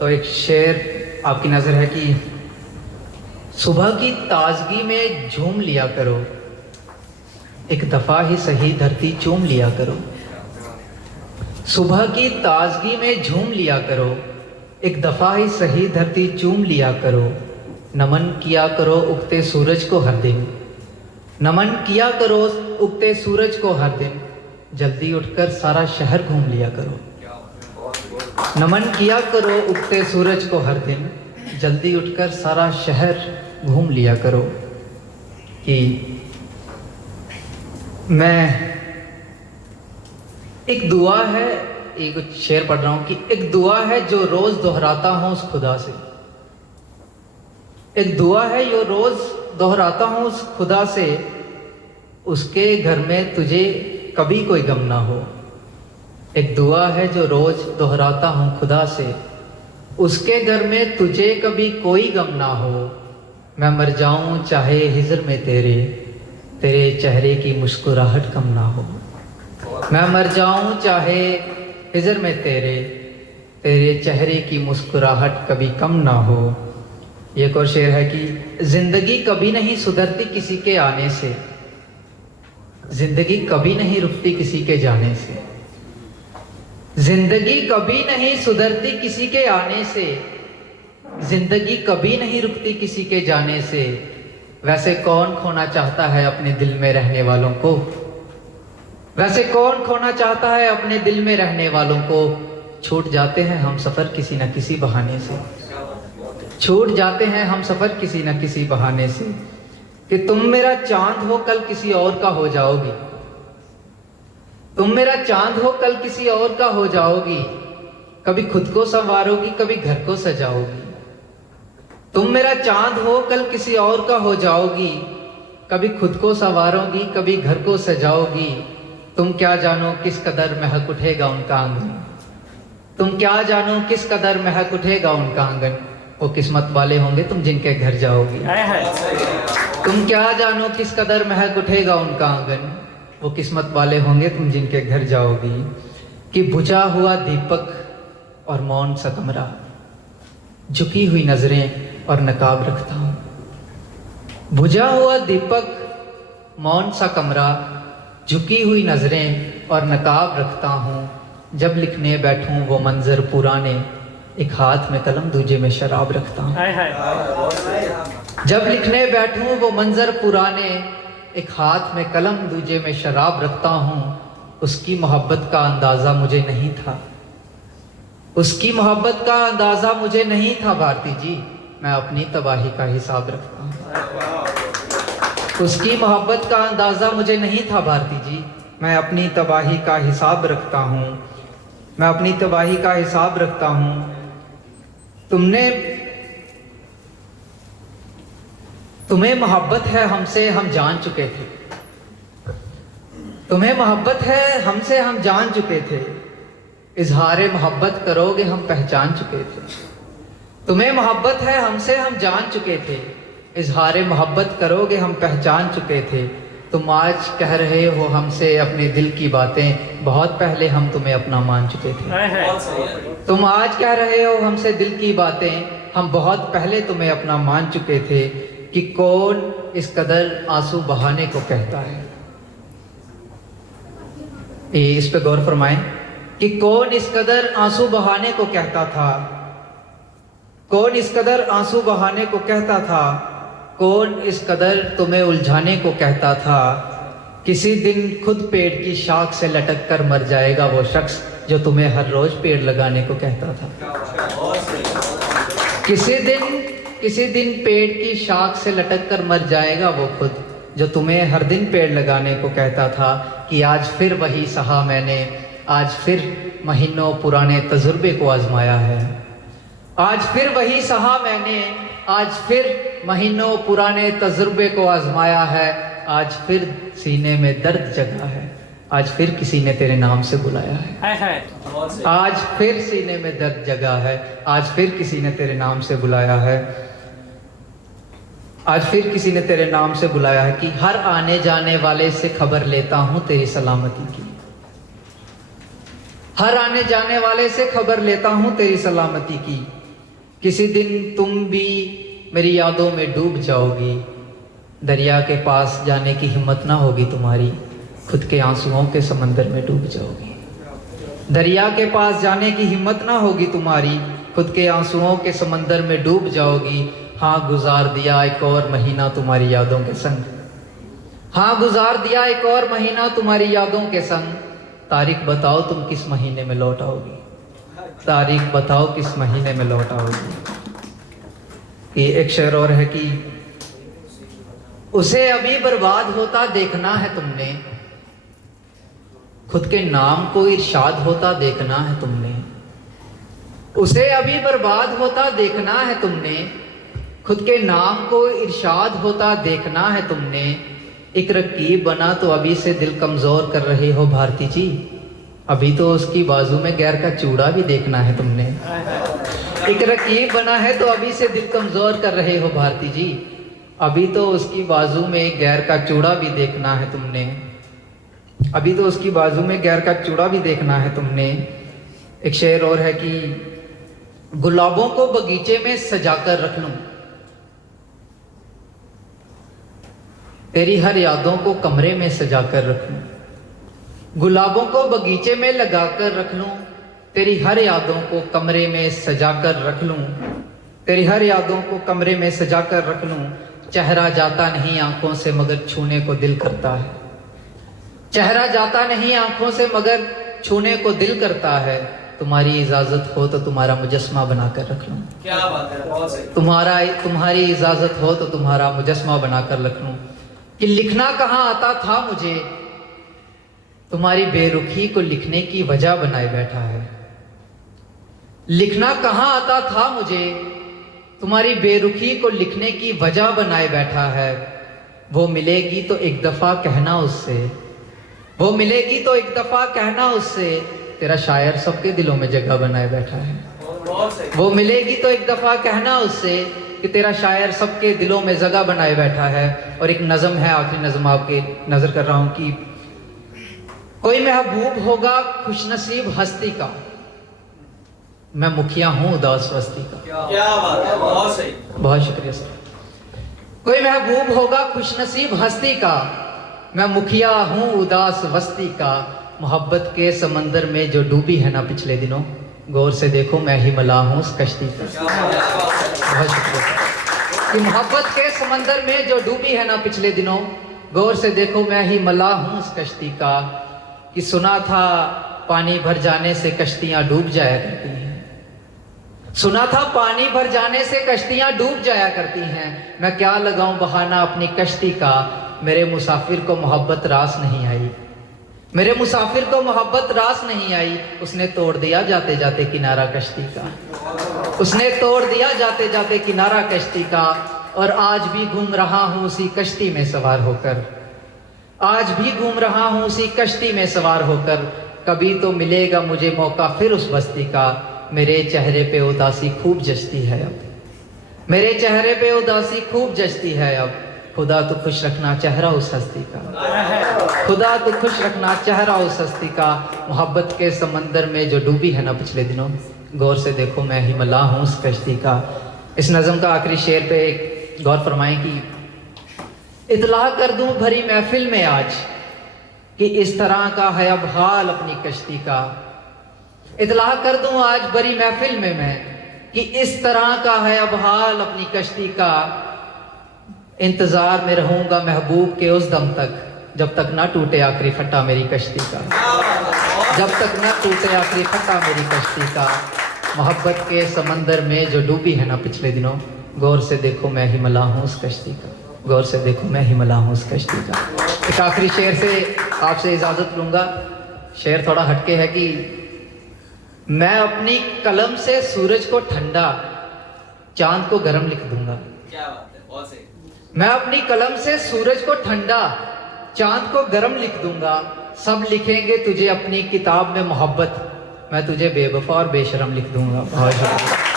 तो एक शेर आपकी नज़र है कि सुबह की ताजगी में झूम लिया करो, एक दफ़ा ही सही धरती चूम लिया करो। सुबह की ताजगी में झूम लिया करो, एक दफ़ा ही सही धरती चूम लिया करो। नमन किया करो उगते सूरज को हर दिन, नमन किया करो उगते सूरज को हर दिन। जल्दी उठकर सारा शहर घूम लिया करो। नमन किया करो उगते सूरज को हर दिन, जल्दी उठकर सारा शहर घूम लिया करो। कि मैं एक दुआ है, एक शेर पढ़ रहा हूं कि एक दुआ है जो रोज दोहराता हूं उस खुदा से। एक दुआ है जो रोज दोहराता हूं उस खुदा से, उसके घर में तुझे कभी कोई गम ना हो। एक दुआ है जो रोज दोहराता हूं खुदा से, उसके घर में तुझे कभी कोई गम ना हो। मैं मर जाऊं चाहे हिज्र में तेरे, तेरे चेहरे की मुस्कुराहट कम ना हो। मैं मर जाऊं चाहे हिज्र में तेरे, तेरे चेहरे की मुस्कुराहट कभी कम ना हो। एक और शेर है कि जिंदगी कभी नहीं सुधरती किसी के आने से, जिंदगी कभी नहीं रुकती किसी के जाने से। जिंदगी कभी नहीं सुधरती किसी के आने से, जिंदगी कभी नहीं रुकती किसी के जाने से। वैसे कौन खोना चाहता है अपने दिल में रहने वालों को, वैसे कौन खोना चाहता है अपने दिल में रहने वालों को। छूट जाते हैं हम सफर किसी न किसी बहाने से, छूट जाते हैं हम सफर किसी न किसी बहाने से। कि तुम मेरा चांद हो कल किसी और का हो जाओगी, तुम मेरा चांद हो कल किसी और का हो जाओगी। कभी खुद को संवारोगी कभी घर को सजाओगी। तुम मेरा चांद हो कल किसी और का हो जाओगी, कभी खुद को संवारोगी कभी घर को सजाओगी। तुम क्या जानो किस कदर महक उठेगा उनका आंगन, तुम क्या जानो किस कदर महक उठेगा उनका आंगन। वो किस्मत वाले होंगे तुम जिनके घर जाओगी। तुम क्या जानो किस कदर महक उठेगा उनका आंगन, वो किस्मत वाले होंगे तुम जिनके घर जाओगी। कि बुझा हुआ दीपक और मौन सा कमरा, झुकी हुई नजरें और नकाब रखता हूँ। बुझा हुआ दीपक मौन सा कमरा, झुकी हुई नजरें और नकाब रखता हूँ। जब लिखने बैठूं वो मंजर पुराने, एक हाथ में कलम दूजे में शराब रखता हूँ। जब लिखने बैठूं वो मंजर पुराने, एक हाथ में कलम दूजे में शराब रखता हूँ। उसकी मोहब्बत का अंदाज़ा मुझे नहीं था, उसकी मोहब्बत का अंदाज़ा मुझे नहीं था भारती जी, मैं अपनी तबाही का हिसाब रखता हूँ। उसकी मोहब्बत का अंदाज़ा मुझे नहीं था भारती जी, मैं अपनी तबाही का हिसाब रखता हूँ, मैं अपनी तबाही का हिसाब रखता हूँ। तुम्हें मोहब्बत है हमसे हम जान चुके थे, तुम्हें मोहब्बत है हमसे हम जान चुके थे। इजहारे मोहब्बत करोगे हम पहचान चुके थे। तुम्हें मोहब्बत है हमसे हम जान चुके थे, इजहारे मोहब्बत करोगे हम पहचान चुके थे। तुम आज कह रहे हो हमसे अपने दिल की बातें, बहुत पहले हम तुम्हें अपना मान चुके थे। तुम आज कह रहे हो हमसे दिल की बातें, हम बहुत पहले तुम्हें अपना मान चुके थे। कि कौन इस कदर आंसू बहाने को कहता है, इस पे गौर फरमाएं कि कौन इस कदर आंसू बहाने को कहता था, कौन इस कदर आंसू बहाने को कहता था, कौन इस कदर तुम्हें उलझाने को कहता था। किसी दिन खुद पेड़ की शाख से लटक कर मर जाएगा वो शख्स जो तुम्हें हर रोज पेड़ लगाने को कहता था। किसी दिन पेड़ की शाख से लटक कर मर जाएगा वो खुद जो तुम्हें हर दिन पेड़ लगाने को कहता था। कि आज फिर वही सहा मैंने, आज फिर महीनों पुराने तजुर्बे को आजमाया है। आज फिर वही सहा मैंने, आज फिर महीनों पुराने तजुर्बे को आजमाया है। आज फिर सीने में दर्द जगा है, आज फिर किसी ने तेरे नाम से बुलाया है। आज फिर सीने में दर्द जगा है, आज फिर किसी ने तेरे नाम से बुलाया है। आज फिर किसी ने तेरे नाम से बुलाया है। कि हर आने जाने वाले से खबर लेता हूं तेरी सलामती की, हर आने जाने वाले से खबर लेता हूं तेरी सलामती की। किसी दिन तुम भी मेरी यादों में डूब जाओगी, दरिया के पास जाने की हिम्मत ना होगी तुम्हारी, खुद के आंसुओं के समंदर में डूब जाओगी। दरिया के पास जाने की हिम्मत ना होगी तुम्हारी, खुद के आंसुओं के समंदर में डूब जाओगी। हाँ गुजार दिया एक और महीना तुम्हारी यादों के संग, हाँ गुजार दिया एक और महीना तुम्हारी यादों के संग। तारीख बताओ तुम किस महीने में लौट आओगी, तारीख बताओ किस महीने में लौट आओगी। ये एक शेर और है कि उसे अभी बर्बाद होता देखना है तुमने, खुद के नाम को इरशाद होता देखना है तुमने। उसे अभी बर्बाद होता देखना है तुमने, खुद के नाम को इरशाद होता देखना है तुमने। एक रकीब बना तो अभी से दिल कमजोर कर रहे हो भारती जी, अभी तो उसकी बाजू में गैर का चूड़ा भी देखना है तुमने। एक रकीब बना है तो अभी से दिल कमजोर कर रहे हो भारती जी, अभी तो उसकी बाजू में गैर का चूड़ा भी देखना है तुमने। अभी तो उसकी बाजू में गैर का चूड़ा भी देखना है तुमने। एक शेर और है कि गुलाबों को बगीचे में सजाकर रख लूं, तेरी हर यादों को कमरे में सजाकर रख लूं। गुलाबों को बगीचे में लगाकर रख लूं, तेरी हर यादों को कमरे में सजाकर रख लूं। तेरी हर यादों को कमरे में सजाकर रख लूं। चेहरा जाता नहीं आंखों से मगर छूने को दिल करता है, चेहरा जाता नहीं आंखों से मगर छूने को दिल करता है। तुम्हारी इजाजत हो तो तुम्हारा मुजस्मा बनाकर रख लूं। क्या बात है, बहुत सही। तुम्हारी इजाजत हो तो तुम्हारा मुजस्मा बनाकर रख लूं। कि लिखना कहाँ आता था मुझे, तुम्हारी बेरुखी को लिखने की वजह बनाए बैठा है। लिखना कहाँ आता था मुझे, तुम्हारी बेरुखी को लिखने की वजह बनाए बैठा है। वो मिलेगी तो एक दफा कहना उससे, वो मिलेगी तो एक दफा कहना उससे, तेरा शायर सबके दिलों में जगह बनाए बैठा है। वो मिलेगी तो एक दफा कहना उससे कि तेरा शायर सबके दिलों में जगह बनाए बैठा है। और एक नज़म है, आखिरी नज़म आपके नजर कर रहा हूं कि कोई महबूब होगा खुशनसीब हस्ती का, मैं मुखिया हूं उदास बस्ती का। क्या बात है, बहुत सही। बहुत शुक्रिया सर। कोई महबूब होगा खुशनसीब हस्ती का, मैं मुखिया हूं उदास बस्ती का। मोहब्बत के समंदर में जो डूबी है ना पिछले दिनों, गौर से देखो मैं ही मला हूं उस कश्ती का। बहुत शुक्रिया। कि मोहब्बत के समंदर में जो डूबी है ना पिछले दिनों, गौर से देखो मैं ही मला हूं उस कश्ती का। कि सुना था पानी भर जाने से कश्तियां डूब जाया करती हैं, सुना था पानी भर जाने से कश्तियां डूब जाया करती हैं। मैं क्या लगाऊं बहाना अपनी कश्ती का, मेरे मुसाफिर को मोहब्बत रास नहीं आई, मेरे मुसाफिर को मोहब्बत रास नहीं आई। उसने तोड़ दिया जाते जाते किनारा कश्ती का, उसने तोड़ दिया जाते जाते किनारा कश्ती का। और आज भी घूम रहा हूं उसी कश्ती में सवार होकर, आज भी घूम रहा हूं उसी कश्ती में सवार होकर। कभी तो मिलेगा मुझे मौका फिर उस बस्ती का, मेरे चेहरे पे उदासी खूब जचती है अब, मेरे चेहरे पे उदासी खूब जचती है अब। खुदा तो खुश रखना चेहरा उस हस्ती का, खुदा तो खुश रखना चेहरा उस हस्ती का। मोहब्बत के समंदर में जो डूबी है ना पिछले दिनों, गौर से देखो मैं ही मला हूं उस कश्ती का। इस नज़म का आखिरी शेर पे एक गौर फरमाएं कि इतला कर दूं भरी महफिल में आज कि इस तरह का है अब हाल अपनी कश्ती का। इतला कर दूं आज भरी महफिल में मैं कि इस तरह का है अब हाल अपनी कश्ती का। इंतजार में रहूंगा महबूब के उस दम तक, जब तक ना टूटे आखिरी फट्टा मेरी कश्ती का, जब तक ना टूटे आखिरी फट्टा मेरी कश्ती का। मोहब्बत के समंदर में जो डूबी है ना पिछले दिनों, गौर से देखो मैं ही मला हूं उस कश्ती का, गौर से देखो मैं ही मला हूं उस कश्ती का। एक आखिरी शेर से आपसे इजाजत लूंगा। शेर थोड़ा हटके है कि मैं अपनी कलम से सूरज को ठंडा, चांद को गर्म लिख दूंगा। क्या बात है, बहुत सही। मैं अपनी कलम से सूरज को ठंडा, चांद को गर्म लिख दूंगा। सब लिखेंगे तुझे अपनी किताब में मोहब्बत, मैं तुझे बेवफा और बेशरम लिख दूंगा। बहुत शुक्रिया।